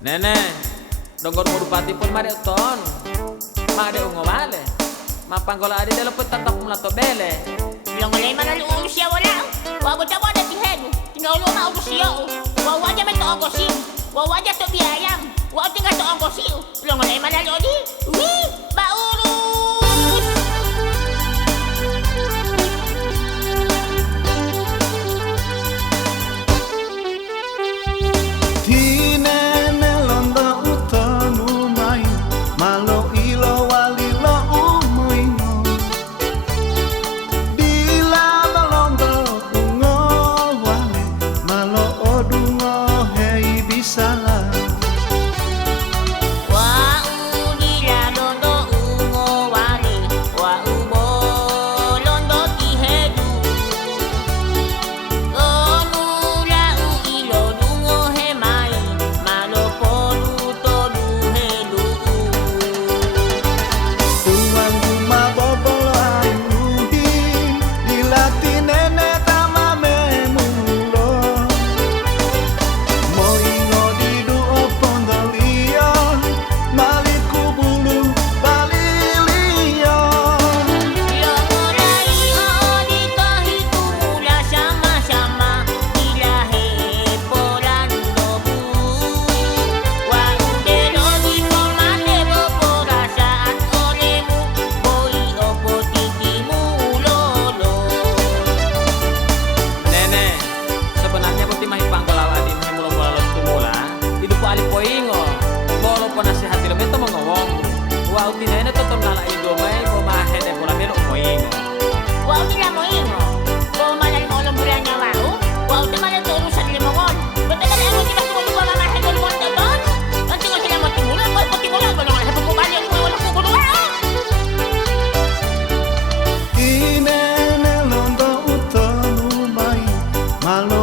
Nene, dongor murupati pun mari uton. Mari ungo vale. Mapanggola adi delo put tatak mulato bele. Longolay man ang ulusya wala. Wabot ako na tihenu. Tinaulo na ulusya. Wawadya man to ang gosiw. Wawadya to biyayam. Wawadya nga to ang gosiw. Longolay man ang lodi. Wee! Baurus! Tinene londo utonu mai malo ilo walilo umoino dila malondo ungo wale malo odungo hei bisala Wow, tinay na totoo na laido may bumahe de pula mero moingo. Wow, tila mo ingo. Kung malal mo ulang bulan niya wao. Wow, tila mo turo sa limongon. Ba't na lang mo di ba sumulo pa mamahe ko lumon na doon? Ang tingol sila mo timulan. Ba't mo timulan? Ba't naman sa pagpupali ang walang kukulo wao? Tinene londo utonu mai malo